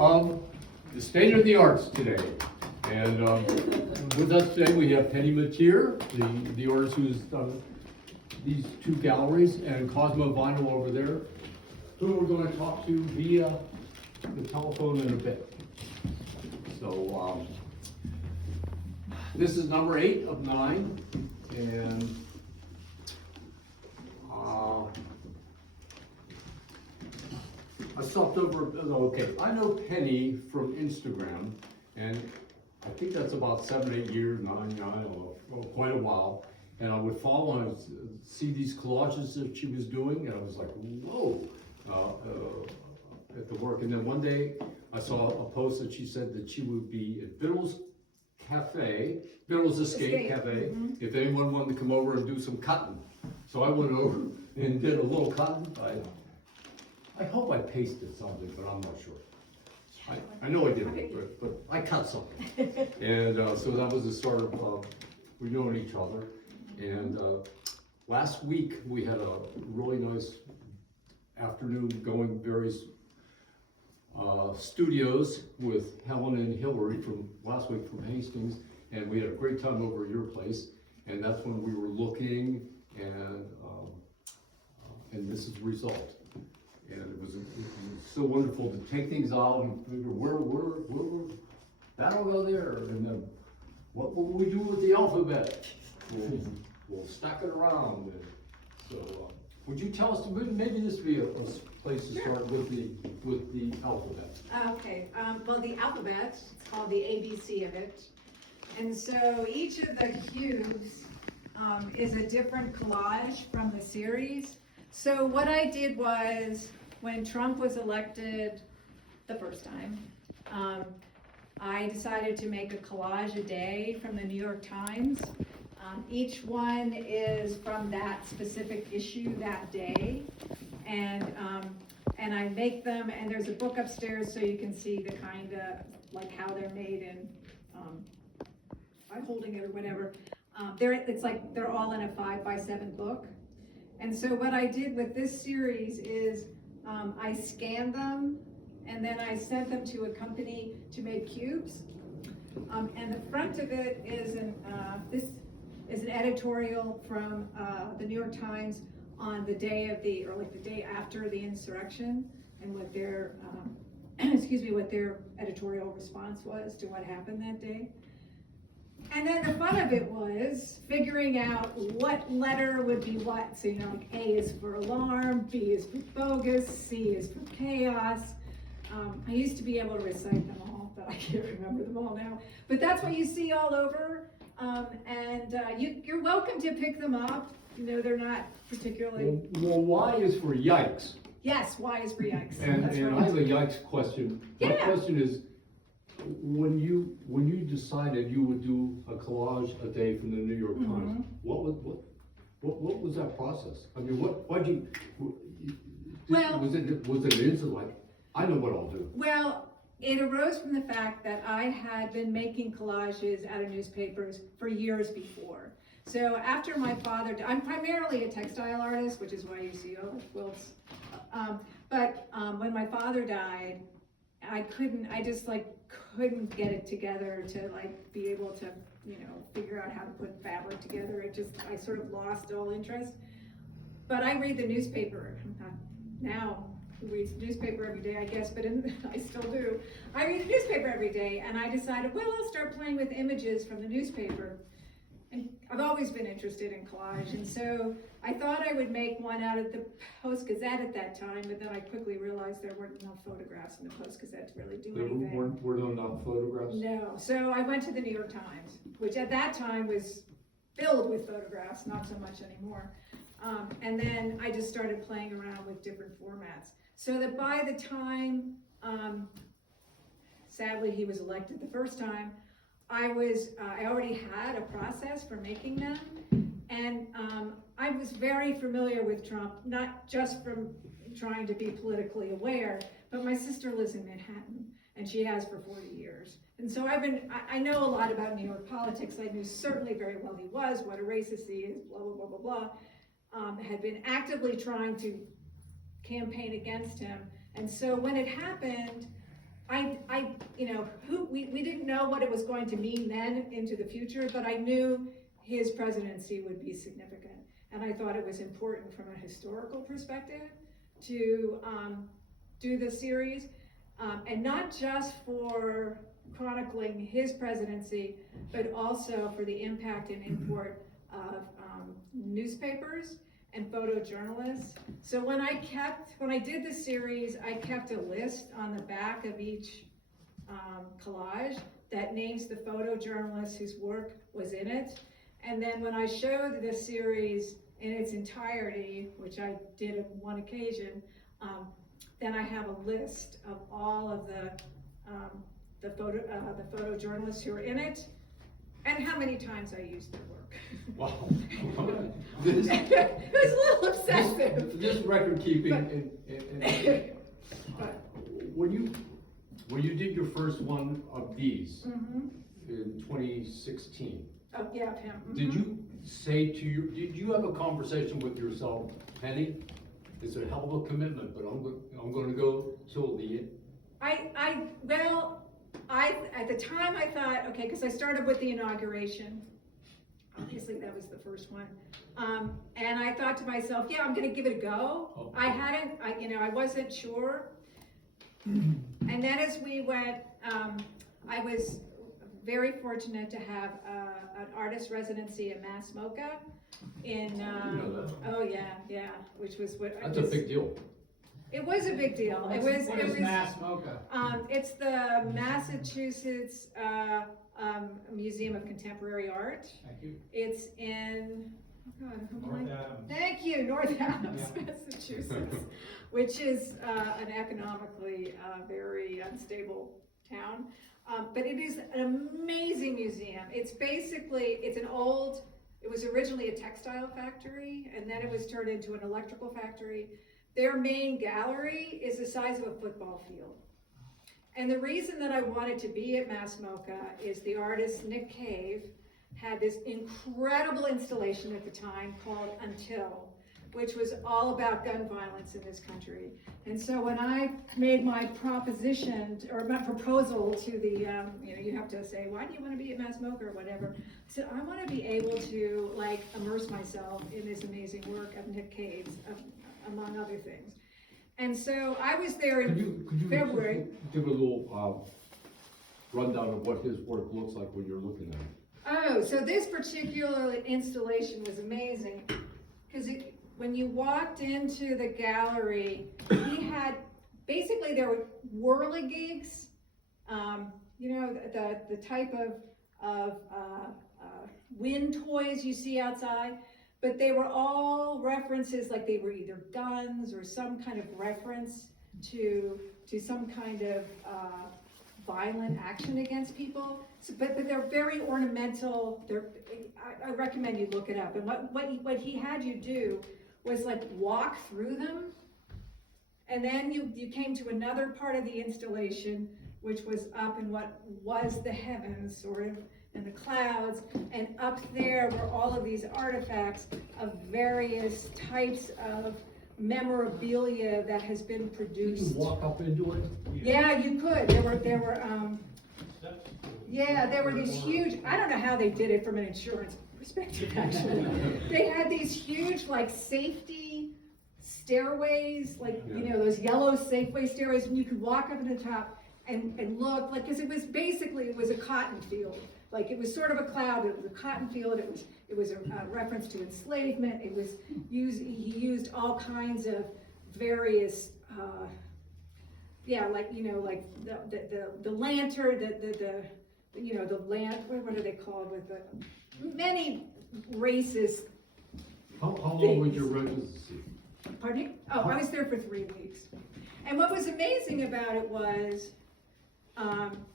The state of the arts today. And with us today we have Penny Mateer, the artist who's done these two galleries, and Cosmo Vinyl over there, who we're going to talk to via the telephone in a bit. So this is number 8 of 9, and I stopped over, okay, I know Penny from Instagram, and I think that's about 7, 8 years, 9, I don't know, quite a while. And I would follow and see these collages that she was doing, and I was like, whoa, at the work. And then one day I saw a post that she said that she would be at Biddle's Escape Cafe, if anyone wanted to come over and do some cutting. So I went over and did a little cutting. I hope I pasted something, but I'm not sure. I know I didn't, but I cut something. And so that was the start of we knowing each other. And last week we had a really nice afternoon going various studios with Helen and Hillary from last week from Hastings, and we had a great time over at your place. And that's when we were looking, and this is the result. And it was so wonderful to take things out and figure where that'll go there, and then what will we do with the alphabet? We'll stack it around. And so, would you tell us? Maybe this would be a place to start with the alphabet. Okay. Well, the alphabet, it's called the ABC of it, and so each of the cubes is a different collage from the series. So what I did was, when Trump was elected the first time, I decided to make a collage a day from the New York Times. Each one is from that specific issue that day, and I make them, and there's a book upstairs so you can see the kind of like how they're made, and by holding it or whatever. It's like they're all in a 5x7 book. And so what I did with this series is I scanned them, and then I sent them to a company to make cubes. And the front of it is this is an editorial from the New York Times on the day of the day after the insurrection, and what their what their editorial response was to what happened that day. And then the fun of it was figuring out what letter would be what. So, like A is for alarm, B is for bogus, C is for chaos. I used to be able to recite them all, but I can't remember them all now. But that's what you see all over. You're welcome to pick them up. They're not particularly... Well, Y is for yikes. Yes, Y is for yikes. And right. I have a yikes question. Yeah. My question is, when you decided you would do a collage a day from the New York Times, what was that process? I mean, why'd you? Was it instant like, I know what I'll do? Well, it arose from the fact that I had been making collages out of newspapers for years before. So after my father died, I'm primarily a textile artist, which is why you see all the quilts. But when my father died, I just couldn't get it together to be able to, figure out how to put fabric together. I sort of lost all interest. But I read the newspaper now. Who reads the newspaper every day, I guess, but I still do. I read the newspaper every day, and I decided, well, I'll start playing with images from the newspaper. And I've always been interested in collage, and so I thought I would make one out of the Post-Gazette at that time, but then I quickly realized there weren't enough photographs in the Post-Gazette to really do anything. Were there enough photographs? No, so I went to the New York Times, which at that time was filled with photographs, not so much anymore. And then I just started playing around with different formats. So that by the time, sadly he was elected the first time, I already had a process for making them, and I was very familiar with Trump, not just from trying to be politically aware, but my sister lives in Manhattan, and she has for 40 years. And so I know a lot about New York politics. I knew certainly very well he was, what a racist he is, blah, blah, blah, blah, blah. Had been actively trying to campaign against him. And so when it happened, we didn't know what it was going to mean then into the future, but I knew his presidency would be significant. And I thought it was important from a historical perspective to do the series, and not just for chronicling his presidency, but also for the impact and import of newspapers and photojournalists. So when I did the series, I kept a list on the back of each collage that names the photojournalists whose work was in it. And then when I showed the series in its entirety, which I did on one occasion, then I have a list of all of the photojournalists who are in it, and how many times I used their work. Wow. It was a little obsessive. This record keeping, when you did your first one of these in 2016, oh yeah, him. did you say did you have a conversation with yourself, Penny? It's a hell of a commitment, but I'm going to go till the end. At the time I thought, okay, because I started with the inauguration. Obviously that was the first one. And I thought to myself, yeah, I'm gonna give it a go. Oh. I wasn't sure. And then as we went, I was very fortunate to have an artist residency at Mass MoCA in, oh yeah, which was what. That's a big deal. It was a big deal. What is Mass MoCA? It's the Massachusetts Museum of Contemporary Art. Thank you. It's in, oh God, North Adams. Thank you, North Adams, Yeah. Massachusetts, which is an economically very unstable town. But it is an amazing museum. It's it was originally a textile factory, and then it was turned into an electrical factory. Their main gallery is the size of a football field. And the reason that I wanted to be at Mass MoCA is the artist Nick Cave had this incredible installation at the time called Until, which was all about gun violence in this country. And so when I made my proposition, or my proposal to the, you have to say, why do you want to be at Mass MoCA or whatever? I said, I want to be able to immerse myself in this amazing work of Nick Cave's, among other things. And so I was there in February. Give a little rundown of what his work looks like when you're looking at it. Oh, so this particular installation was amazing because when you walked into the gallery, he had, basically there were whirligigs, the type of wind toys you see outside, but they were all references, like they were either guns or some kind of reference to some kind of violent action against people. So, but they're very ornamental. I recommend you look it up. And what he had you do was walk through them, and then you came to another part of the installation, which was up in what was the heavens, sort of, and the clouds, and up there were all of these artifacts of various types of memorabilia that has been produced. You can walk up into it? Yeah, you could. There were these huge, I don't know how they did it from an insurance perspective, actually. They had these huge, safety stairways, those yellow Safeway stairways, and you could walk up to the top and look, because it was a cotton field. It was sort of a cloud, it was a cotton field, it was a reference to enslavement, he used all kinds of various, the lantern, the what are they called, with the many races. How long was your residency? Pardon me? Oh, I was there for 3 weeks. And what was amazing about it was,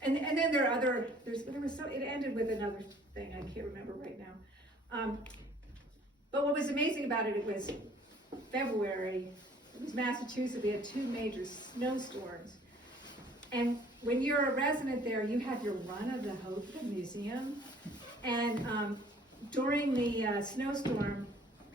and then it ended with another thing, I can't remember right now. But what was amazing about it was February, it was Massachusetts, we had 2 major snowstorms. And when you're a resident there, you have your run of the museum. And during the snowstorm,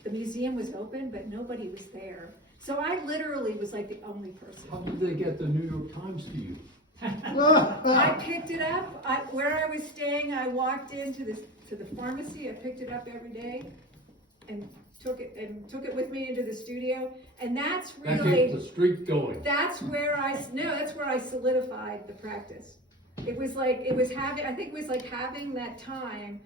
the museum was open, but nobody was there. So I literally was the only person. How did they get the New York Times to you? I picked it up, where I was staying, I walked into to the pharmacy, I picked it up every day and took it with me into the studio, and that's That really, keeps the streak going. that's where I solidified the practice. It was like, I think it was like having that time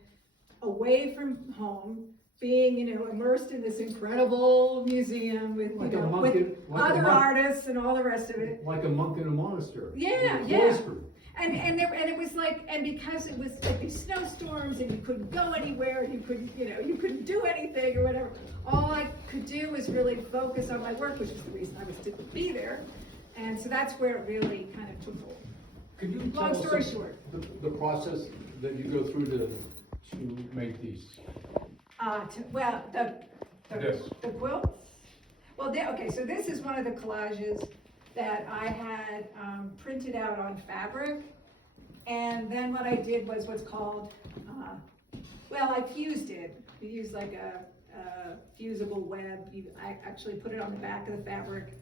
away from home, being, immersed in this incredible museum with, Like with like a other monk. artists and all the rest of it. Like a monk in a monastery. Yeah, In a yeah. cloister. And it was like, and because it was like these snowstorms and you couldn't go anywhere, you couldn't do anything or whatever. All I could do was really focus on my work, which is the reason I was to be there. And so that's where it really kind of took hold. Could you tell Long us story short. the process that you go through to make these? The quilts. Well, okay, so this is one of the collages that I had printed out on fabric. And then what I did was what's called, I fused it. You use like a fusible web. I actually put it on the back of the fabric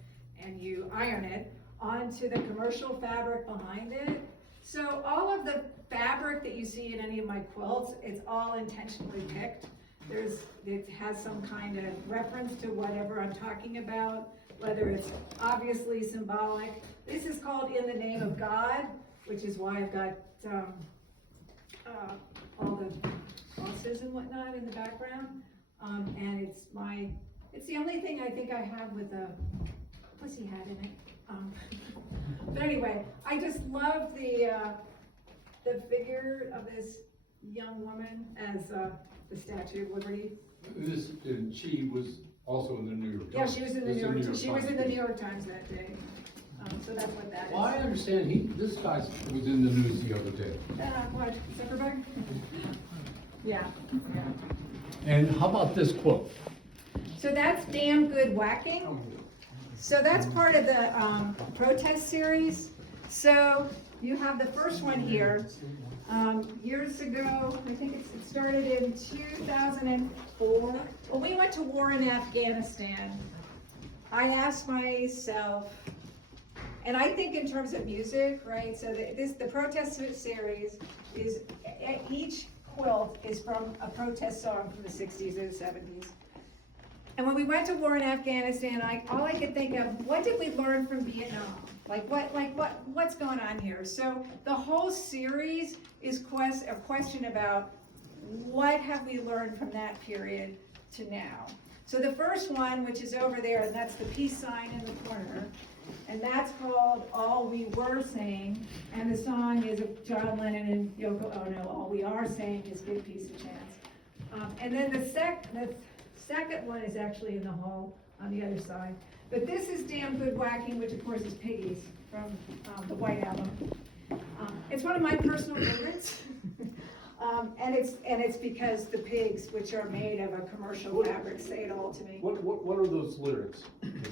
and you iron it onto the commercial fabric behind it. So all of the fabric that you see in any of my quilts, it's all intentionally picked. It has some kind of reference to whatever I'm talking about, whether it's obviously symbolic. This is called In the Name of God, which is why I've got all the crosses and whatnot in the background. And it's the only thing I think I have with a pussy hat in it. But anyway, I just love the figure of this young woman as the Statue of Liberty. And she was also in the New York Yeah, Times. she was in the This New is York. She was Times in the piece. New York Times that day. So that's what that is. Well, I understand this guy was in the news the other day. What? Zuckerberg? Yeah. And how about this quote? So that's damn good whacking. So that's part of the protest series. So you have the first one here. Years ago, I think it started in 2004. When we went to war in Afghanistan, I asked myself, and I think in terms of music, right? So the protest series is, each quilt is from a protest song from the 60s or the 70s. And when we went to war in Afghanistan, all I could think of, what did we learn from Vietnam? What's going on here? So the whole series is a question about what have we learned from that period to now. So the first one, which is over there, and that's the peace sign in the corner, and that's called All We Were Saying, and the song is of John Lennon and Yoko Ono, All We Are Saying is Give Peace a Chance. And then the second one is actually in the hall on the other side. But this is Damn Good Whacking, which of course is Piggies from the White Album. It's one of my personal favorites. And it's because the pigs, which are made of a commercial fabric, say it all to me. What are those lyrics?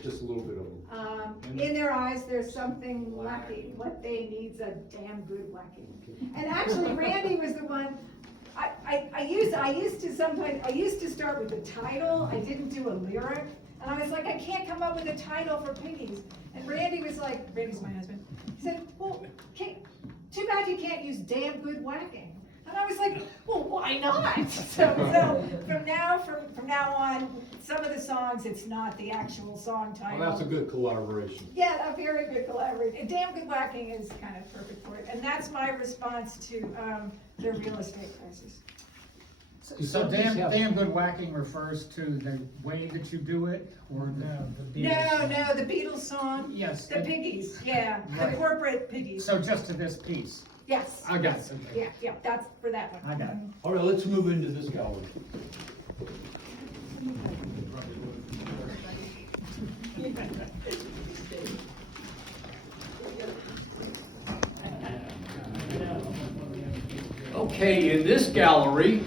Just a little bit of them. In their eyes, there's something lacking. What they need's a damn good whacking. And actually, Randy was the one. I used to start with the title. I didn't do a lyric, and I was like, I can't come up with a title for Piggies. And Randy was like, Randy's my husband. He said, well, too bad you can't use damn good whacking. And I was like, well, why not? So from now on, some of the songs, it's not the actual song title. Well, that's a good collaboration. Yeah, a very good collaboration. And damn good whacking is kind of perfect for it. And that's my response to the real estate crisis. So damn good whacking refers to the way that you do it, or the No, the Beatles song. Yes. The Piggies, yeah, Right. the corporate Piggies. So just to this piece. Yes. I got it. Yeah, that's for that one. I got it. All right, let's move into this gallery. Okay, in this gallery,